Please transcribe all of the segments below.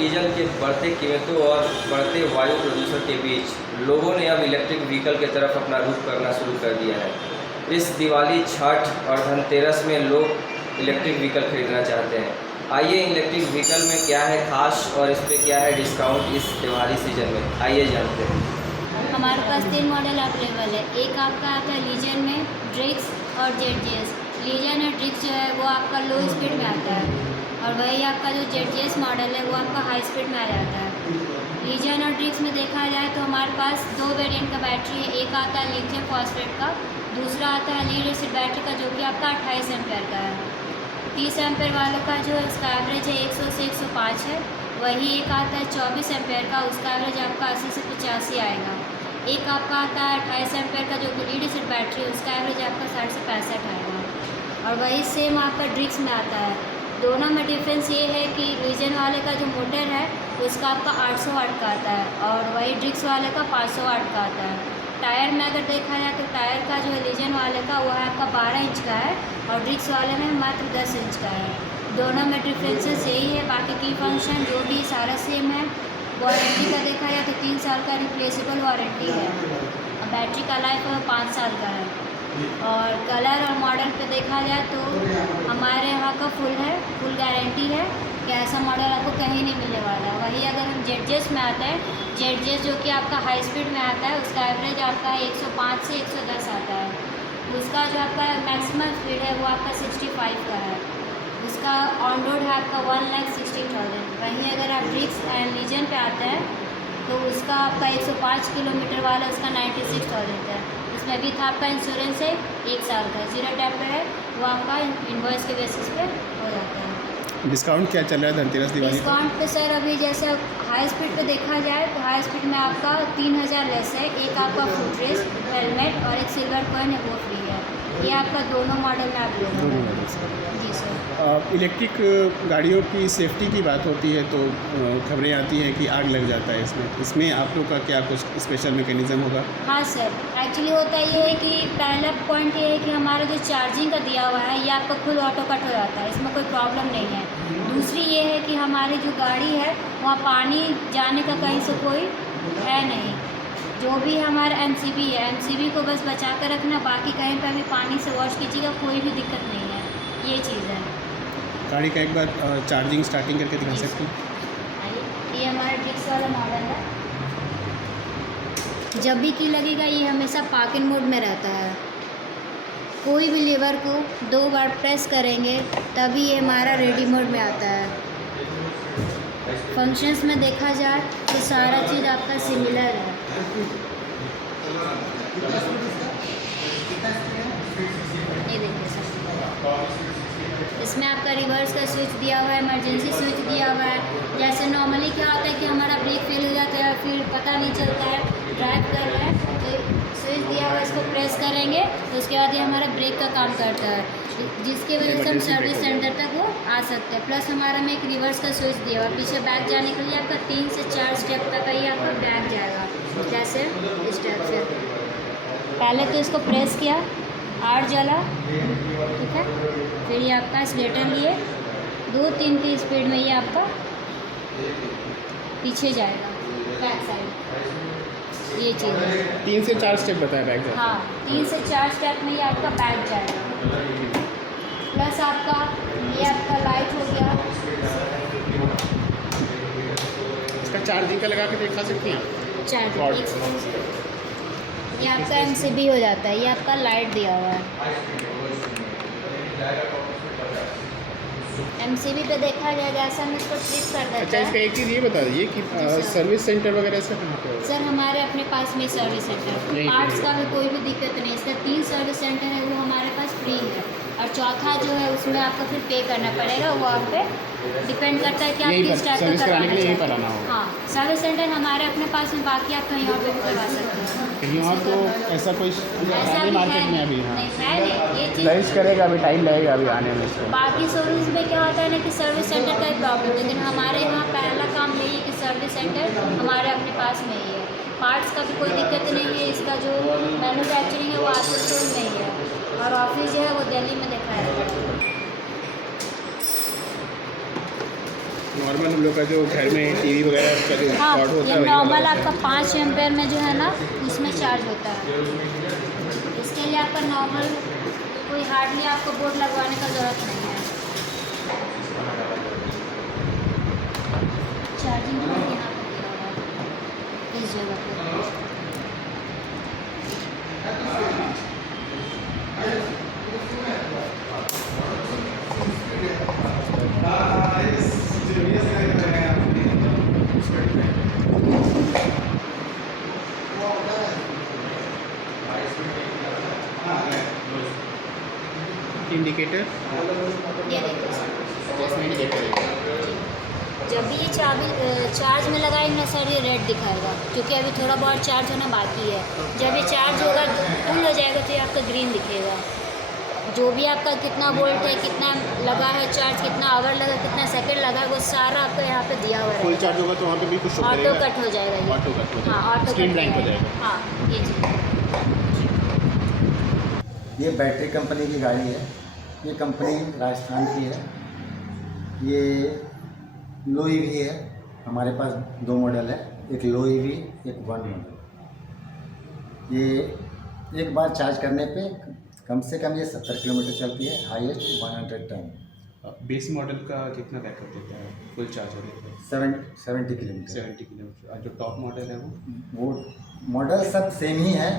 Diesel के बढ़ते कीमतों और बढ़ते वायु प्रदूषण के बीच लोगों ने अब इलेक्ट्रिक व्हीकल की तरफ अपना रुख करना शुरू कर दिया है। इस दिवाली, छठ और धनतेरस में लोग इलेक्ट्रिक व्हीकल खरीदना चाहते हैं। आइए इलेक्ट्रिक व्हीकल में क्या है खास और इस पर क्या है डिस्काउंट इस दिवाली सीजन में, आइए जानते हैं। हमारे पास 3 मॉडल अवेलेबल है। एक आपका आता है लीजन में, ड्रिक्स और जेडजेस। लीजन और ड्रिक्स जो है वो आपका लो स्पीड में आता है और वही आपका जो जेडजेस मॉडल है वो आपका हाई स्पीड में आ जाता है। लीजन और ड्रिक्स में देखा जाए तो हमारे पास 2 वेरिएंट का बैटरी है। एक आता है लिथियम फॉस्फेट का, दूसरा आता है लीड एसिड बैटरी का जो कि आपका 28 एम्पेयर का है। 30 एम्पेयर वालों का जो है उसका एवरेज है 100 से 105 है। वही एक आता है 24 एम्पेयर का, उसका एवरेज आपका 80 से 85 आएगा। एक आपका आता है 28 एम्पेयर का जो कि लीड एसिड बैटरी है, उसका एवरेज आपका 60 से 65 आएगा। और वही सेम आपका ड्रिक्स में आता है। दोनों में डिफरेंस ये है कि लीजन वाले का जो मोटर है उसका आपका 800 वाट का आता है और वही ड्रिक्स वाले का 500 वाट का आता है। टायर में अगर देखा जाए तो टायर का जो है लीजन वाले का वो है आपका 12 इंच का है और ड्रिक्स वाले में मात्र 10 इंच का है। दोनों में डिफरेंसेस यही है, बाकी की फंक्शन जो भी सारा सेम है। वारंटी का देखा जाए तो 3 साल का रिप्लेसेबल वारंटी है और बैटरी का लाइफ 5 साल का है। और कलर और मॉडल पे देखा जाए तो हमारे यहाँ का फुल गारंटी है कि ऐसा मॉडल आपको कहीं नहीं मिलने वाला। वही अगर हम जेडजेस में आते हैं, जेडजेस जो कि आपका हाई स्पीड में आता है, उसका एवरेज आपका 105 से 110 आता है। उसका जो आपका मैक्सिमम स्पीड है वो आपका 65 का है। उसका ऑन रोड है आपका 1,60,000। वहीं अगर आप ड्रिक्स एंड लीजन पे आते हैं तो उसका आपका 105 किलोमीटर वाला उसका 96,000 है। इसमें भी था आपका इंश्योरेंस है 1 साल का, 0 टैप पे है, वो आपका इनवॉइस के बेसिस पे हो जाता है। डिस्काउंट क्या चल रहा है धनतेरस दिवाली? डिस्काउंट पे सर अभी जैसे हाई स्पीड पे देखा जाए तो हाई स्पीड में आपका 3,000 लेस है। एक आपका फुट रेस, हेलमेट और एक सिल्वर कॉइन है वो फ्री है। ये आपका दोनों मॉडल में अवेलेबल है। जी सर। इलेक्ट्रिक गाड़ियों की सेफ्टी की बात होती है तो खबरें आती हैं कि आग लग जाता है इसमें आप लोग का क्या कुछ स्पेशल मैकेनिज़्म होगा? हाँ सर, एक्चुअली होता ये है कि पहला पॉइंट ये है कि हमारा जो चार्जिंग का दिया हुआ है ये आपका खुद ऑटो कट हो जाता है, इसमें कोई प्रॉब्लम नहीं है। दूसरी ये है कि हमारी जो गाड़ी है वहाँ पानी जाने का कहीं से कोई है नहीं। जो भी हमारा एमसीबी है, एमसीबी को बस बचा कर रखना, बाकी कहीं पर भी पानी से वॉश कीजिएगा, कोई भी दिक्कत नहीं है। ये चीज़ है। गाड़ी का एक बार चार्जिंग स्टार्टिंग करके दिखा सकती हैं? ये हमारा ड्रिक्स वाला मॉडल है। जब भी की लगेगा ये हमेशा पार्किंग मोड में रहता है। कोई भी लीवर को 2 बार प्रेस करेंगे तभी ये हमारा रेडी मोड में आता है। फंक्शंस में देखा जाए तो सारा चीज़ आपका सिमिलर है। ये देखिए सर, इसमें आपका रिवर्स का स्विच दिया हुआ है, इमरजेंसी स्विच दिया हुआ है। जैसे नॉर्मली क्या होता है कि हमारा ब्रेक फेल हो जाता है, फिर पता नहीं चलता है, ड्राइव कर रहे हैं तो स्विच दिया हुआ है, इसको प्रेस करेंगे तो उसके बाद ये हमारा ब्रेक का काम करता है, जिसकी वजह से हम सर्विस सेंटर तक वो आ सकते हैं। प्लस हमारा में एक रिवर्स का स्विच दिया हुआ है। पीछे बैक जाने के लिए आपका 3 से 4 स्टेप तक ही आपका बैक जाएगा। जैसे इस स्टेप से पहले तो इसको प्रेस किया, 8 जला, ठीक है, फिर ये आपका स्लेटर लिए 2-3 की स्पीड में ये आपका पीछे जाएगा बैक साइड। ये चीज़ है। 3 से 4 स्टेप बताया बैक जाए? हाँ, 3 से 4 स्टेप में ये आपका बैक जाएगा। प्लस आपका ये आपका लाइट हो गया। इसका चार्जिंग का लगा के दिखा सकती हैं? चार्जिंग ये आपका एमसीबी हो जाता है। ये आपका लाइट दिया हुआ है। एमसीबी पे देखा जाए जैसा हम इसको ट्रिप कर देते हैं। अच्छा, इसका एक चीज़ ये बता दीजिए कि सर्विस सेंटर वगैरह से कहाँ पे? सर हमारे अपने पास में सर्विस सेंटर, पार्ट्स का भी कोई भी दिक्कत नहीं। इसका 3 सर्विस सेंटर है, वो हमारे पास फ्री है। और चौथा जो है उसमें आपको फिर पे करना पड़ेगा, वो आप पे डिपेंड करता है कि आप किस टाइप का कराना चाहते हैं। हाँ, सर्विस सेंटर हमारे अपने पास में, बाकी आप कहीं और पे भी करवा सकते हैं। कहीं और तो ऐसा कोई ऐसा भी मार्केट में अभी? हाँ, नहीं है नहीं, ये चीज़ लॉन्च करेगा, अभी टाइम लगेगा अभी आने में इसको। बाकी शोरूम्स में क्या होता है ना कि सर्विस सेंटर का ही प्रॉब्लम, लेकिन हमारे यहाँ पहला काम यही है कि सर्विस सेंटर हमारे अपने पास में ही है। पार्ट्स का भी कोई दिक्कत नहीं है। इसका जो मैन्युफैक्चरिंग है वो आसनसोल में ही है और ऑफिस जो है वो दिल्ली में दिखाया है। नॉर्मल हम लोग का जो घर में टीवी वगैरह का जो हाँ, शॉर्ट होता ये है वही नॉर्मल वाला आपका 5 एम्पेयर में जो है ना उसमें चार्ज होता है। इसके लिए आपका नॉर्मल कोई हार्डली आपको बोर्ड लगवाने का ज़रूरत नहीं है। चार्जिंग पॉइंट यहाँ पर दिया हुआ है इस जगह पर। इंडिकेटर ये देखो इसमें इंडिकेटर है। जब भी ये चार्ज में लगाएंगे ना सर, ये रेड दिखाएगा क्योंकि अभी थोड़ा बहुत चार्ज होना बाकी है। जब ये चार्ज होगा फुल हो जाएगा तो ये आपका ग्रीन दिखेगा। जो भी आपका कितना वोल्ट है, कितना लगा है चार्ज, कितना आवर लगा, कितना सेकंड लगा, वो सारा आपको यहाँ पे दिया हुआ फुल है। चार्ज होगा तो वहाँ पे भी कुछ ऑटो कट हो जाएगा ये। ऑटो कट हो जाएगा। हाँ, ऑटो स्क्रीन कट ब्लैंक हो जाएगा। हाँ, ये चीज़। ये बैटरी कंपनी की गाड़ी है। ये कंपनी राजस्थान की है। ये लो ईवी है। हमारे पास 2 मॉडल है, एक लो ईवी, एक 1 मॉडल। ये एक बार चार्ज करने पे कम से कम ये 70 किलोमीटर चलती है, हाईएस्ट 100 टन। बेस मॉडल का कितना बैकअप देता है फुल चार्ज होने पे? 70 किलोमीटर। 70 किलोमीटर। और जो टॉप मॉडल है वो मॉडल सब सेम ही है,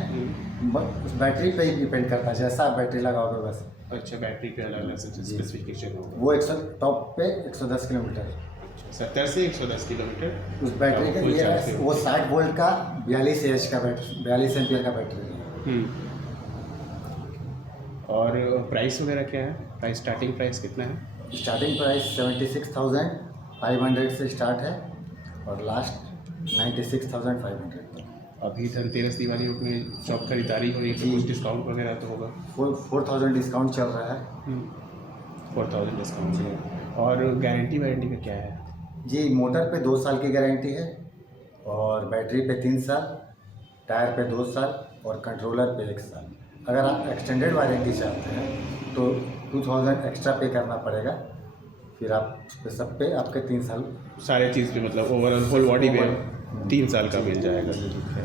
उस बैटरी पे ही डिपेंड करता है, जैसा आप बैटरी लगाओगे बस। अच्छा, बैटरी पे अलग अलग स्पेसिफिकेशन होगा। वो 100 टॉप पे 110 किलोमीटर, 70 से 110 किलोमीटर उस बैटरी का फुल ये चार्ज पे। वो 60 वोल्ट का 42 एच का बैटरी, 42 एम्पियर का बैटरी है। और प्राइस वगैरह क्या है? प्राइस स्टार्टिंग प्राइस कितना है? स्टार्टिंग प्राइस 76,500 से स्टार्ट है और लास्ट 96,500 तक। अभी धनतेरस दिवाली में शॉप खरीदारी हो रही है तो कुछ डिस्काउंट वगैरह तो होगा? 4,000 डिस्काउंट चल रहा है 4,000 डिस्काउंट है। और गारंटी वारंटी का क्या है? जी। मोटर पे 2 साल की गारंटी है और बैटरी पे 3 साल, टायर पे 2 साल और कंट्रोलर पे 1 साल। अगर आप एक्सटेंडेड वारंटी चाहते हैं तो 2,000 एक्स्ट्रा पे करना पड़ेगा, फिर आप उस पे सब पे आपके 3 साल सारे चीज़ पे मतलब ओवरऑल होल बॉडी पे 3 साल का मिल जाएगा। ठीक है।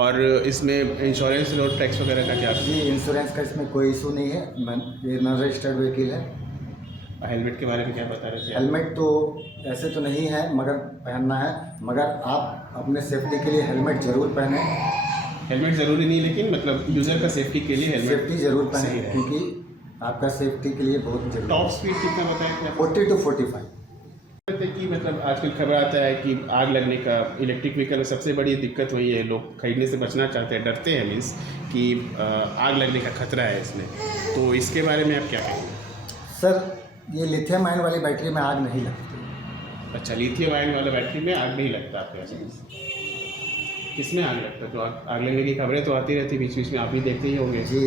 और इसमें इंश्योरेंस रोड टैक्स वगैरह का क्या? जी, इंश्योरेंस का इसमें कोई इशू नहीं है। ये नॉन रजिस्टर्ड व्हीकल है। हेलमेट के बारे में क्या बता रहे थे? हेलमेट तो ऐसे तो नहीं है, मगर पहनना है, मगर आप अपने सेफ्टी के लिए हेलमेट ज़रूर पहने। हेलमेट ज़रूरी नहीं, लेकिन मतलब यूज़र का सेफ्टी के लिए हेलमेट सेफ्टी ज़रूर सही पहने है। क्योंकि आपका सेफ्टी के लिए बहुत जरूरी टॉप है। स्पीड कितना बताया क्या? 40 to 45। कि मतलब आजकल खबर आता है कि आग लगने का इलेक्ट्रिक व्हीकल में सबसे बड़ी दिक्कत वही है, लोग खरीदने से बचना चाहते हैं, डरते हैं मीन्स कि आग लगने का खतरा है इसमें। तो इसके बारे में आप क्या कहेंगे? सर, ये लिथियम आयन वाली बैटरी में आग नहीं लगती। अच्छा, लिथियम आयन वाला बैटरी में आग नहीं लगता आपके यहाँ? किसमें आग लगता है? तो आग लगने की खबरें तो आती रहती बीच बीच में, आप भी देखते ही होंगे। जी,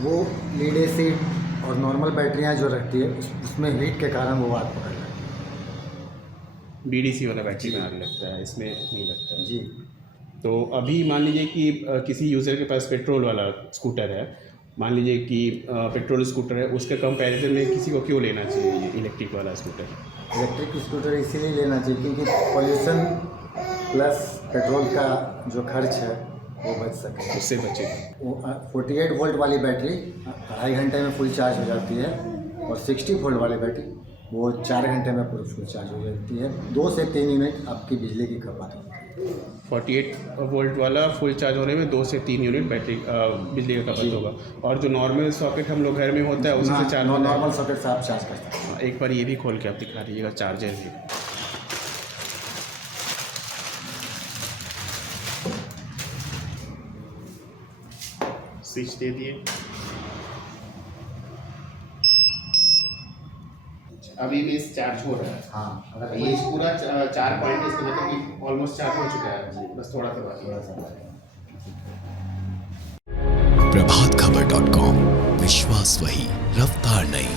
वो लीड एसिड और नॉर्मल बैटरियाँ जो रहती है उसमें हीट के कारण वो आग पकड़ जाती है। BDC वाला बैटरी में आग लगता है, इसमें नहीं लगता। जी। तो अभी मान लीजिए कि किसी यूज़र के पास पेट्रोल वाला स्कूटर है, मान लीजिए कि पेट्रोल स्कूटर है, उसके कंपैरिजन में किसी को क्यों लेना चाहिए ये इलेक्ट्रिक वाला स्कूटर? इलेक्ट्रिक स्कूटर इसीलिए लेना चाहिए क्योंकि पॉल्यूशन प्लस पेट्रोल का जो खर्च है वो बच सके, उससे बचे। वो 48 वोल्ट वाली बैटरी 2.5 घंटे में फुल चार्ज हो जाती है और 60 वोल्ट वाली बैटरी वो 4 घंटे में पूरी फुल चार्ज हो जाती है। 2 से 3 यूनिट आपकी बिजली की खपत होती है। 48 वोल्ट वाला फुल चार्ज होने में 2 से 3 यूनिट बैटरी बिजली का खपत होगा। और जो नॉर्मल सॉकेट हम लोग घर में होता है उसी से चार्ज होता है। नॉर्मल सॉकेट से आप चार्ज कर सकते हैं। एक बार ये भी खोल के आप दिखा दीजिएगा चार्जर भी। स्विच दे दिए। अभी भी चार्ज हो रहा है। हाँ, अगर ये पूरा 4 पॉइंट इसका मतलब कि ऑलमोस्ट चार्ज हो चुका है, बस थोड़ा सा बाकी है। प्रभातखबर.com, विश्वास वही, रफ्तार नहीं।